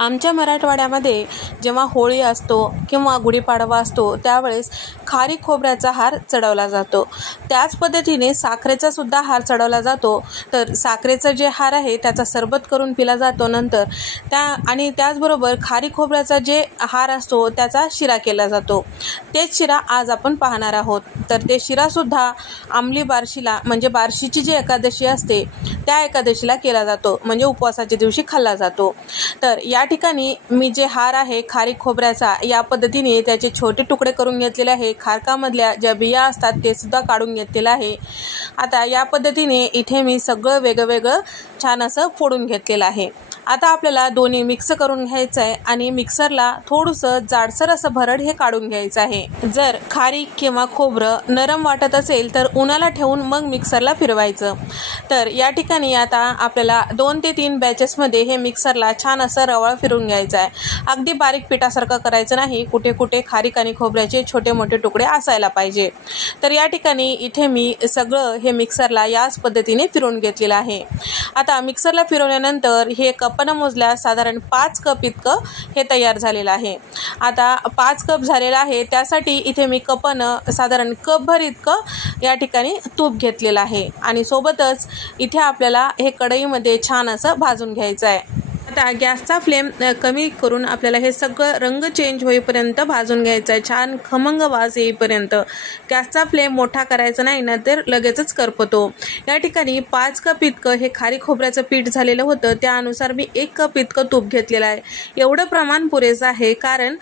आमच्या मराठवाड्यामध्ये जेव्हा होळी असतो किंवा गुढीपाडवा असतो त्यावेळेस खारी खोबऱ्याचा हार चढवला जातो। त्याच पद्धतीने साखरेचा सुद्धा हार चढवला जातो। तर साखरेचा जे हार आहे त्याचा सरबत करून पिला जातो नंतर आणि त्याचबरोबर खारी खोबऱ्याचा जे हार असतो त्याचा शिरा केला जातो। तेच शिरा आज आपण पाहणार आहोत। तर ते शिरा सुद्धा अंमली बार्शीला म्हणजे बार्शीची जी एकादशी असते त्या एकादशीला केला जातो, म्हणजे उपवासाच्या दिवशी खाल्ला जातो। तर या ठिकाणी मी जे हार आहे खारी खोबऱ्याचा या पद्धतीने त्याचे छोटे तुकडे करून घेतलेले आहे। खारकामधल्या ज्या बिया असतात ते सुद्धा काढून घेतलेले आहे। आता या पद्धतीने इथे मी सगळं वेगवेगळं छान असं फोडून घेतलेलं आहे। आता आपल्याला दोन्ही मिक्स करून घ्यायचं आहे आणि मिक्सरला थोडंसं जाडसर असं भरड हे काढून घ्यायचं आहे। जर खारी किंवा खोबरं नरम वाटत असेल तर उन्हाला ठेवून मग मिक्सरला फिरवायचं। तर या ठिकाणी आता आपल्याला 2 ते 3 बॅचेसमध्ये हे मिक्सरला छान असं रवाळ फिरून घ्यायचं आहे। अगदी बारीक पिठासारखं करायचं नाही, कुठे कुठे खारीक आणि खोबऱ्याचे छोटे मोठे तुकडे असायला पाहिजे। तर या ठिकाणी इथे मी सगळं हे मिक्सरला याच पद्धतीने फिरवून घेतलेलं आहे। आता मिक्सरला फिरवल्यानंतर हे कपनं मोजल्यास साधारण 5 कप इतकं हे तयार झालेलं आहे। आता 5 कप झालेलं आहे त्यासाठी इथे मी कपनं साधारण कपभर इतकं या ठिकाणी तूप घेतलेलं आहे आणि सोबतच इथे आपल्याला हे कढईमध्ये छान असं भाजून घ्यायचं आहे। आता गॅसचा फ्लेम कमी करून आपल्याला हे सगळं रंग चेंज होईपर्यंत भाजून घ्यायचं आहे, छान खमंग वास येईपर्यंत। गॅसचा फ्लेम मोठा करायचा नाही ना तर लगेचच करपतो। या ठिकाणी 5 कप इतकं हे खारी खोबऱ्याचं पीठ झालेलं होतं, त्यानुसार मी 1 कप इतकं तूप घेतलेलं आहे। एवढं प्रमाण पुरेसं आहे, कारण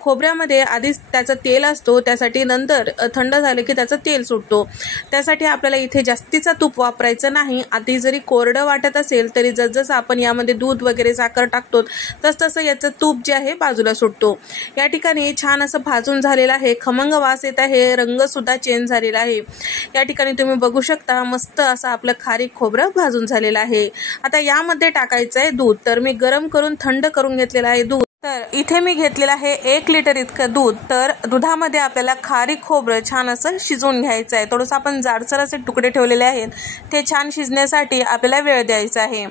खोबऱ्यामध्ये आधीच त्याचं तेल असतो, त्यासाठी नंतर थंड झालं की त्याचं तेल सुटतो। त्यासाठी आपल्याला इथे जास्तीचा तूप वापरायचं नाही। आधी जरी कोरडं वाटत असेल तरी जसजसं आपण यामध्ये दूध वगैरे साखर टाकतो तसं याचं तूप जे आहे बाजूला सुटतो। या ठिकाणी छान असं भाजून झालेलं आहे, खमंग वास येत आहे, रंग सुद्धा चेंज झालेला आहे। या ठिकाणी तुम्ही बघू शकता मस्त असं आपलं खारीक खोबरं भाजून झालेलं आहे। आता यामध्ये टाकायचं आहे दूध। तर मी गरम करून थंड करून घेतलेलं आहे दूध। तर इथे मी घेतलेलं आहे 1 लिटर इतकं दूध। तर दुधामध्ये आपल्याला खारीक खोबरं छान असं शिजवून घ्यायचं आहे। थोडंसं आपण जाडसर असे तुकडे ठेवलेले आहेत, ते छान शिजण्यासाठी आपल्याला वेळ द्यायचा आहे।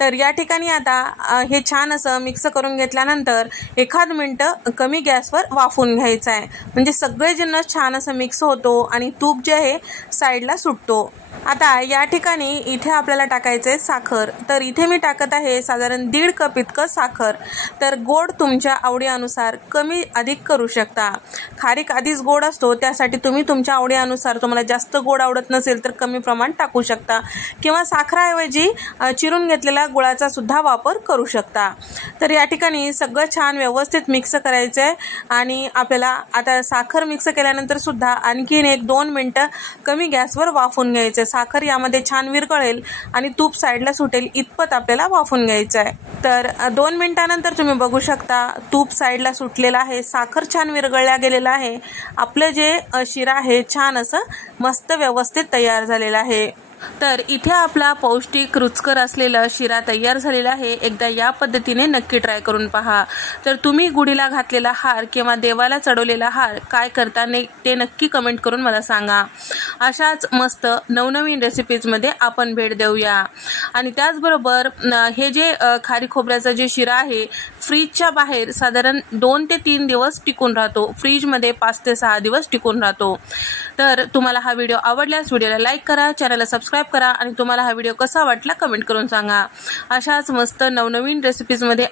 तर या ठिकाणी आता हे छान असं मिक्स करून घेतल्यानंतर 1 मिनिट कमी गॅसवर वाफवून घ्यायचं आहे, म्हणजे सगळे जिन्नस छान असं मिक्स होतो आणि तूप जे आहे साईडला सुटतो। आता या ठिकाणी इथे आपल्याला टाकायचं आहे साखर। तर इथे मी टाकत आहे साधारण 1.5 कप इतकं साखर। तर गोड तुमच्या आवडीनुसार कमी अधिक करू शकता। खारीक आधीच गोड असतो, त्यासाठी तुम्ही तुमच्या आवडीनुसार तुम्हाला जास्त गोड आवडत नसेल तर कमी प्रमाण टाकू शकता, किंवा साखरेऐवजी चिरून घेतलेला गुळाचा सुद्धा वापर करू शकता। तर या ठिकाणी सगळं छान व्यवस्थित मिक्स करायचं आहे आणि आपल्याला आता साखर मिक्स केल्यानंतर सुद्धा आणखीन 1-2 मिनिटं कमी गॅसवर वाफवून घ्यायचं। साखर यामध्ये छान विरघळेल आणि तूप साईडला सुटेल इतपत आपल्याला वाफवून घ्यायचं आहे। तर 2 मिनिटांनंतर तुम्ही बघू शकता तूप साईडला सुटलेलं आहे, साखर छान विरघळल्या गेलेलं आहे। आपलं जे शिरा आहे छान असं मस्त व्यवस्थित तयार झालेलं आहे। तर इथे आपला पौष्टिक रुचकर असलेला शिरा तयार झालेला आहे। एकदा या पद्धतीने नक्की ट्राय करून पहा। तर तुम्ही गुढीला घातलेला हार किंवा देवाला चढवलेला हार काय करता ते नक्की कमेंट करून मला सांगा। अशाच मस्त नवनवीन रेसिपीजमध्ये आपण भेट देऊया। आणि त्याचबरोबर हे जे खारी खोबऱ्याचा जे शिरा आहे फ्रीजच्या बाहेर साधारण 2 ते 3 दिवस टिकून राहतो, फ्रीजमध्ये 5 ते 6 दिवस टिकून राहतो। तर तुम्हाला हा व्हिडिओ आवडल्यास व्हिडिओला लाईक करा, चॅनलला सबस्क्राईब करा आणि तुम्हाला हा व्हिडिओ कसा वाटला कमेंट करून सांगा। अशाच मस्त नवनवीन रेसिपीजमध्ये